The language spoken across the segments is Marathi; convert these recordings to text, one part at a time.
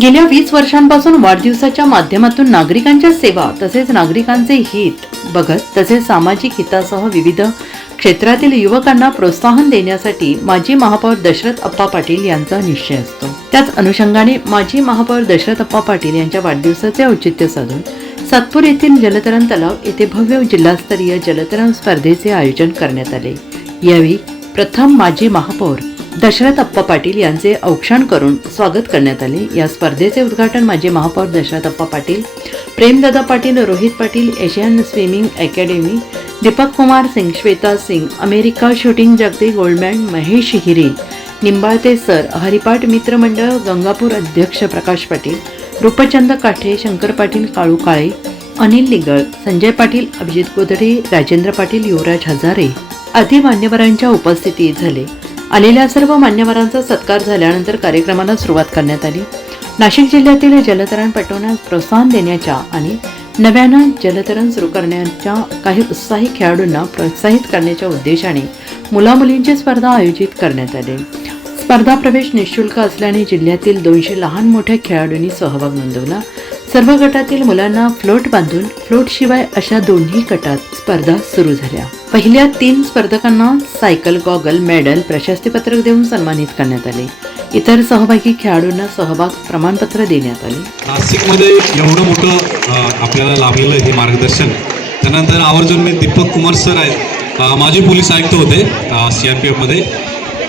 गेल्या 20 वर्षांपासून वाढदिवसाच्या माध्यमातून नागरिकांच्या सेवा तसेच नागरिकांचे हित बघत तसेच सामाजिक हितासह विविध क्षेत्रातील युवकांना प्रोत्साहन देण्यासाठी माजी महापौर दशरथ अप्पा पाटील यांचा निश्चय असतो। त्याच अनुषंगाने माजी महापौर दशरथ अप्पा पाटील यांच्या वाढदिवसाचे औचित्य साधून सातपूर येथील जलतरण तलाव येथे भव्य जिल्हास्तरीय जलतरण स्पर्धेचे आयोजन करण्यात आले। यावेळी प्रथम माजी महापौर दशरथ अप्पा पाटील यांचे औक्षण करून स्वागत करण्यात आले। या स्पर्धेचे उद्घाटन माजी महापौर Dasharath Appa Patil, Premdada Patil, Rohit Patil, Asian swimming academy, Deepak Kumar Singh, Shweta Singh, America shooting जगती गोल्डमॅन, महेश हिरे, निंबाळते सर, हरिपाठ मित्र मंडळ गंगापूर अध्यक्ष प्रकाश पाटील, रूपचंद काठे, शंकर पाटील, काळू काळे, अनिल लिंगळ, संजय पाटील, अभिजित गोदडे, राजेंद्र पाटील, युवराज हजारे आदी मान्यवरांच्या उपस्थितीत झाले। आलेल्या सर्व मान्यवरांचा सत्कार झाल्यानंतर कार्यक्रमाला सुरुवात करण्यात आली। नाशिक जिल्ह्यातील जलतरणपटूंना प्रोत्साहन देण्याच्या आणि नव्यानं जलतरण सुरू करण्याच्या काही उत्साही खेळाडूंना प्रोत्साहित करण्याच्या उद्देशाने मुलामुलींची स्पर्धा आयोजित करण्यात आली। स्पर्धा प्रवेश निःशुल्क असल्याने जिल्ह्यातील 200 लहान मोठ्या खेळाडूंनी सहभाग नोंदवला। सर्व गटातील मुलांना फ्लोट बांधून फ्लोट शिवाय अशा दोन्ही गटात स्पर्धा सुरू झाल्या। पहिल्या 3 स्पर्धकांना सायकल, गॉगल, मेडल, प्रशस्तीपत्रक देऊन सन्मानित करण्यात आले। इतर सहभागी खेळाडूंना सहभाग प्रमाणपत्र देण्यात आले। नाशिकमध्ये एवढं मोठं आपल्याला लाभलेलं हे मार्गदर्शन, त्यानंतर आवर्जून मी दीपक कुमार सर आहेत, माजी पोलीस आयुक्त होते CRPF मध्ये,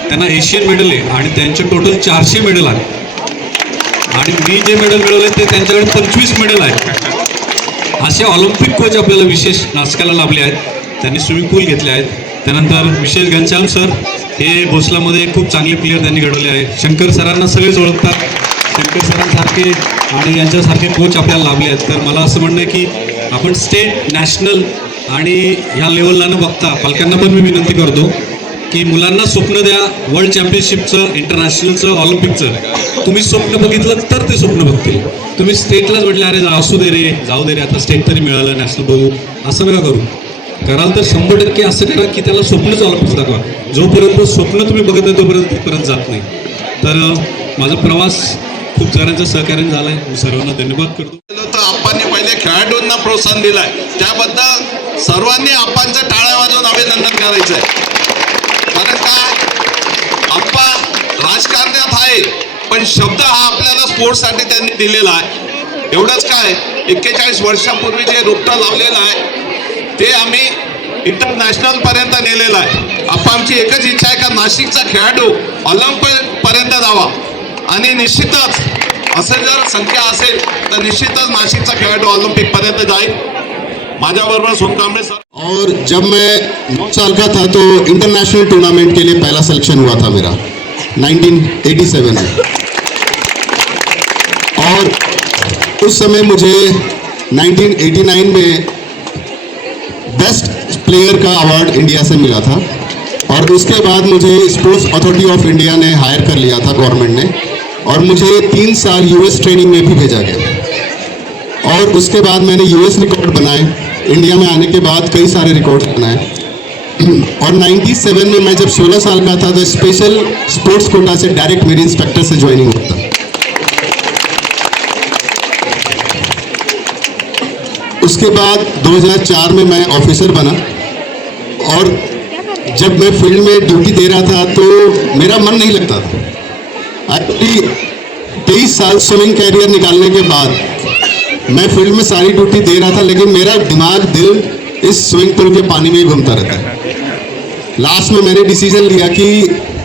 त्यांना एशियन मेडल आहे आणि त्यांचे टोटल 400 मेडल आहेत आणि मी जे मेडल मिळवले ते त्यांच्याकडे 25 मेडल आहेत। असे ऑलिम्पिक कोच आपल्याला विशेष नाशिकला लाभले आहेत, त्यांनी स्विमिंग पूल घेतले आहेत। त्यानंतर विशेष घनश्याम सर हे भोसलामध्ये खूप चांगले प्लेयर त्यांनी घडवले आहेत। शंकर सरांना सगळेच ओळखतात, शंकर सरांसारखे आणि यांच्यासारखे कोच आपल्याला लाभले आहेत। तर मला असं म्हणणं आहे की आपण स्टेट, नॅशनल आणि ह्या लेवलला न बघता पालकांना पण मी विनंती करतो की मुलांना स्वप्न द्या, वर्ल्ड चॅम्पियनशिपचं, इंटरनॅशनलचं, ऑलिम्पिकचं। तुम्ही स्वप्न बघितलं तर ते स्वप्न बघतील। तुम्ही स्टेटलाच म्हटलं अरे असू दे रे, जाऊ दे रे, आता स्टेट तरी मिळालं, नॅशनल बघू, असं नका करू। कराल तर 100% असं करा की त्याला स्वप्नच ऑलिम्पिक्स दाखवा। जोपर्यंत स्वप्न तुम्ही बघत नाही तोपर्यंत तिथपर्यंत जात नाही। तर माझा प्रवास खूप जणांचं सहकार्य झालाय, मी सर्वांना धन्यवाद करतो। तर आप्पांनी पहिले खेळाडूंना प्रोत्साहन दिलाय, त्याबद्दल सर्वांनी आप्पांचं टाळ्या वाजवून अभिनंदन करायचं आहे। कारण काय, आप्पा राजकारणात आहे पण शब्द हा आपल्याला स्पोर्ट्ससाठी त्यांनी दिलेला आहे। एवढंच काय, 41 वर्षापूर्वी जे रोपटं लावलेलं आहे ते आम्ही इंटरनॅशनल पर्यंत नेलेलं आहे। आप्पांची एकच इच्छा आहे का नाशिकचा खेळाडू ऑलिम्पिक पर्यंत जावा आणि निश्चितच असं जर संख्या असेल तर निश्चितच नाशिकचा खेळाडू ऑलिम्पिक पर्यंत जाईल। माझ्या बरोबर सोनकांबळे सर। और जब मैं 9 साल का था तो इंटरनेशनल टूर्नामेंट के लिए पहला सिलेक्शन हुआ था मेरा 1987 में, और उस समय मुझे 1989 में बेस्ट प्लेयर का अवार्ड इंडिया से मिला था। और उसके बाद मुझे स्पोर्ट्स अथॉरिटी ऑफ इंडिया ने हायर कर लिया था, गवर्नमेंट ने, और मुझे 3 साल US ट्रेनिंग में भी भेजा गया। और उसके बाद मैंने US रिकॉर्ड बनाए, इंडिया में आने के बाद कई सारे रिकॉर्ड बनाए। और 97 में मैं जब 16 साल का था तो स्पेशल स्पोर्ट्स कोटा से डायरेक्ट मेरी इंस्पेक्टर से ज्वाइनिंग होता। उसके बाद 2004 में मैं ऑफिसर बना, और जब मैं फील्ड में ड्यूटी दे रहा था तो मेरा मन नहीं लगता था। एक्चुअली 23 साल स्विमिंग कैरियर निकालने के बाद मैं फील्ड में सारी ड्यूटी दे रहा था, लेकिन मेरा दिमाग, दिल इस स्विमिंग पूल के पानी में ही घूमता रहता है। लास्ट में मैंने डिसीजन लिया कि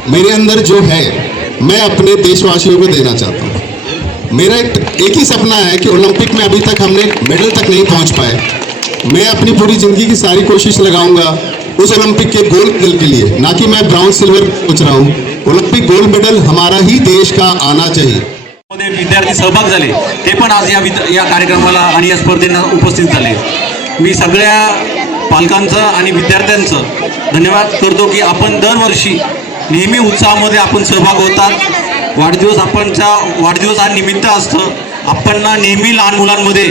मेरे अंदर जो है मैं अपने देशवासियों को देना चाहता हूँ। मेरा एक ही सपना है कि ओलंपिक में अभी तक हमने मेडल तक नहीं पहुँच पाए। मैं अपनी पूरी ज़िंदगी की सारी कोशिश लगाऊंगा उस ओलंपिक के गोल्ड मेडल के लिए, ना कि मैं ब्राउन सिल्वर सोच रहा हूँ। ओलंपिक गोल्ड मेडल हमारा ही देश का आना चाहिए। विद्यार्थी सहभाग झाले ते पण आज या कार्यक्रमाला आणि या स्पर्धेला उपस्थित झाले। मी सगळ्या पालकांचं आणि विद्यार्थ्यांचं धन्यवाद करतो की आपण दरवर्षी नेहमी उत्साहामध्ये आपण सहभाग होतात। वाढदिवस हा निमित्त असतं, आपणना नेहमी लहान मुलांमध्ये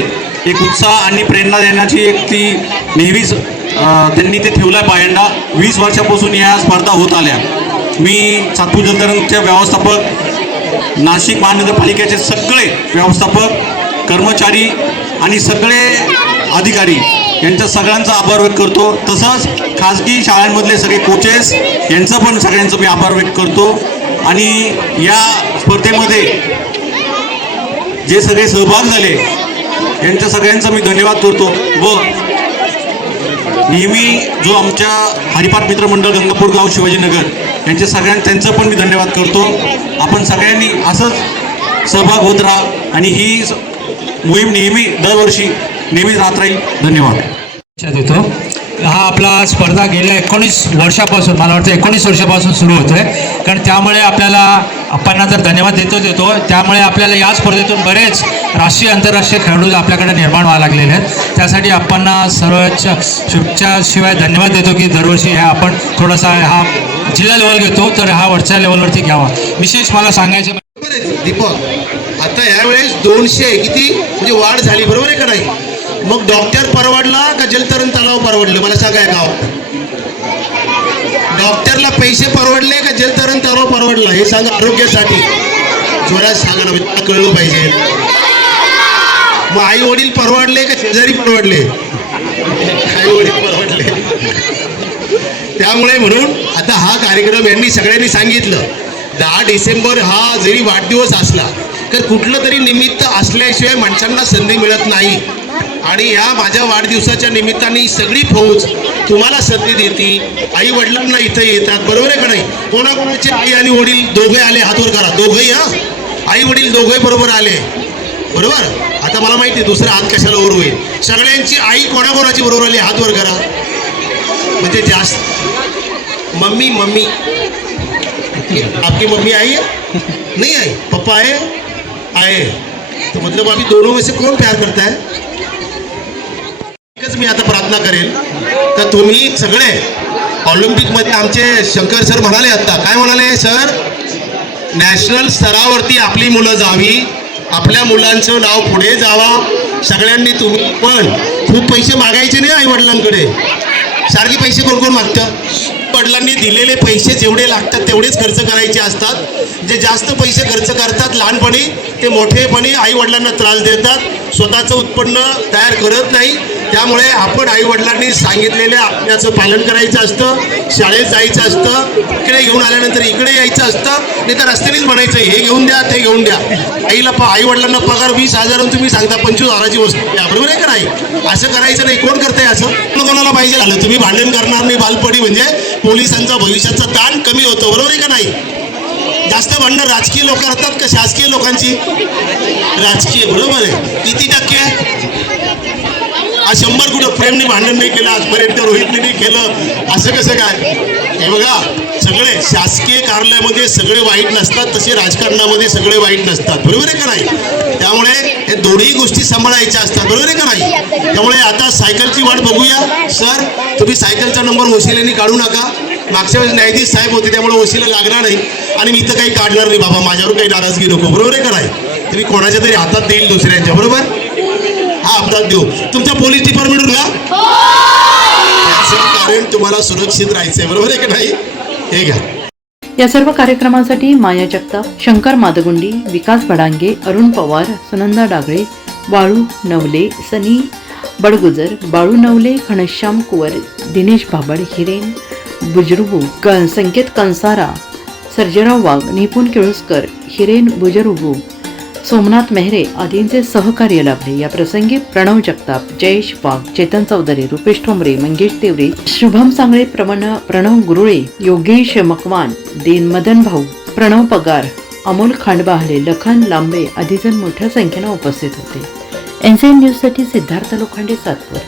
एक उत्साह आणि प्रेरणा देण्याची एक ती नेहमीच त्यांनी ते ठेवला पायंडा। 20 वर्षापासून या स्पर्धा होत आल्या। मी सातपूर जलतरणचे व्यवस्थापक नाशिक महानगरपालिकेचे सगळे व्यवस्थापक, कर्मचारी आणि सगळे अधिकारी यांच्या सगळ्यांचा आभार व्यक्त करतो. तसंच खाजगी शाळांमधले सगळे कोचेस यांचं पण सगळ्यांचं मी आभार व्यक्त करतो. आणि या स्पर्धेमध्ये जे सगळे सहभाग झाले यांच्या सगळ्यांचा मी धन्यवाद करतो. व नेहमी जो आमच्या हरिपाठ मित्र मंडळ गंगापूर गाव शिवाजीनगर यांच्या त्यांचं पण मी धन्यवाद करतो. आपण सगळ्यांनी असंच सहभाग होत राहा आणि ही मोहीम नेहमी दरवर्षी नेहमीच राहत राहील. धन्यवाद देतो. हा आपला स्पर्धा गेल्या 19 वर्षापासून, मला वाटतं 19 वर्षापासून सुरू होतोय. कारण त्यामुळे आपल्याला आपण तर धन्यवाद देतो. त्यामुळे आपल्याला या स्पर्धेतून बरेच राष्ट्रीय आंतरराष्ट्रीय खेळाडू आपल्याकडे निर्माण व्हायला लागलेले आहेत. त्यासाठी आपण सर्वच्या शुभेच्छाशिवाय धन्यवाद देतो की दरवर्षी ह्या आपण थोडासा हा जिल्हा लेवल घेतो, तर हा वरच्या लेवलवरती घ्यावा. विशेष मला सांगायचं दीपक, आता यावेळेस 200 किती म्हणजे वाढ झाली, बरोबर आहे का नाही? मग डॉक्टर परवडला का जलतरण तलाव परवडलं? मला सांगाय गाव डॉक्टरला पैसे परवडले का जलतरण तलाव परवडला? हे सांगा आरोग्यासाठी. जोरात सांगा ना, म्हणजे कळलं पाहिजे. मग आई वडील परवडले का शेजारी परवडले? आई वडील परवडले. त्यामुळे म्हणून आता हा कार्यक्रम यांनी सगळ्यांनी सांगितलं, 10 डिसेंबर हा जरी वाढदिवस असला तर कुठलं तरी निमित्त असल्याशिवाय माणसांना संधी मिळत नाही. आणि या माझ्या वाढदिवसाच्या निमित्ताने सगळी फौज तुम्हाला संधी देते. आई वडिलांना इथं येतात, बरोबर आहे का नाही? कोणाकोणाचे आई आणि वडील दोघे आले? हात वर करा. दोघंही, आई वडील दोघे बरोबर आले, बरोबर. आता मला माहिती आहे दुसरा हात कशाला वर होईल. सगळ्यांची आई कोणाकोणाची बरोबर आली? हात वर करा. म्हणजे जास्त मम्मी आपकी मम्मी आई है? नहीं आई? पापा आए तो मतलब अभी दोनों में से कौन प्यार करता है? मी आता प्रार्थना करेल तर तुम्ही सगळे ऑलिम्पिकमध्ये आमचे शंकर सर म्हणाले, आता काय म्हणाले सर? नॅशनल स्तरावरती आपली मुलं जावी, आपल्या मुलांचं नाव पुढे जावा. सगळ्यांनी तुम्ही पण खूप पैसे मागायचे नाही आई वडिलांकडे. सारखे पैसे कोण मागतं? वडिलांनी दिलेले पैसे जेवढे लागतात तेवढेच खर्च करायचे असतात. जे जास्त पैसे खर्च करतात लहानपणी ते मोठेपणी आई वडिलांना त्रास देतात, स्वतःचं उत्पन्न तयार करत नाही. त्यामुळे आपण आई वडिलांनी सांगितलेल्या आज्ञाचं पालन करायचं असतं. शाळेत जायचं असतं, इकडे घेऊन आल्यानंतर इकडे यायचं असतं. नाही तर रस्त्यानेच म्हणायचं हे घेऊन द्या ते घेऊन द्या. आई वडिलांना पगार 20,000 तुम्ही सांगता 25,000ची वस्तू द्या, बरोबर आहे का नाही? असं करायचं नाही. कोण करतंय असं? कोणाला पाहिजे झालं तुम्ही भांडण करणार नाही बालपणी, म्हणजे पोलिसांचा भविष्याचा ताण कमी होतो, बरोबर आहे का नाही? जास्त भांडणं राजकीय लोक करतात का शासकीय लोकांची? राजकीय, बरोबर आहे. किती टक्के? आज 100 कुठं प्रेमने भांडण नाही केलं आजपर्यंत, रोहितने नाही केलं, असं कसं काय? हे बघा, सगळे शासकीय कार्यालयामध्ये सगळे वाईट नसतात, तसे राजकारणामध्ये सगळे वाईट नसतात, बरोबर आहे का नाही? त्यामुळे हे दोन्ही गोष्टी सांभाळायच्या असतात, बरोबर आहे का नाही? त्यामुळे आता सायकलची वाट बघूया. सर, तुम्ही सायकलचा नंबर वशिलेने काढू नका. मागच्या वेळेस न्यायाधीश साहेब होते त्यामुळे वशिला लागणार नाही आणि मी तर काही काढणार नाही बाबा, माझ्यावर काही नाराजगी नको, बरोबर आहे का नाही? तुम्ही कोणाच्या तरी हातात देईल दुसऱ्यांच्या, बरोबर? हा अपघात देऊ. तुमच्या पोलीस डिपार्टमेंटून का? कारण तुम्हाला सुरक्षित राहायचंय, बरोबर आहे का नाही? हे घ्या. या सर्व कार्यक्रमासाठी माया जगताप, शंकर मादगुंडी, विकास भडांगे, अरुण पवार, सुनंदा डागळे, बाळू नवले, सनी बडगुजर, बाळू नवले, घनश्याम कुवर, दिनेश भाबड, हिरेन बुजरुबू, संकेत कंसारा, सर्जेराव वाघ, निपुण केळुसकर, हिरेन बुजरुबू, सोमनाथ मेहरे आदींचे सहकार्य लाभले. या प्रसंगी प्रणव जगताप, जयेश वाघ, चेतन चौधरी, रुपेश ठोंबरे, मंगेश देवरे, शुभम सांगळे, प्रणव गुरुळे, योगेश मकवान, मदन भाऊ, प्रणव पगार, अमोल खांडबाहले, लखन लांबे आदी जण मोठ्या संख्येने उपस्थित होते. एनसीएन न्यूजसाठी सिद्धार्थ लोखंडे, सातपूर.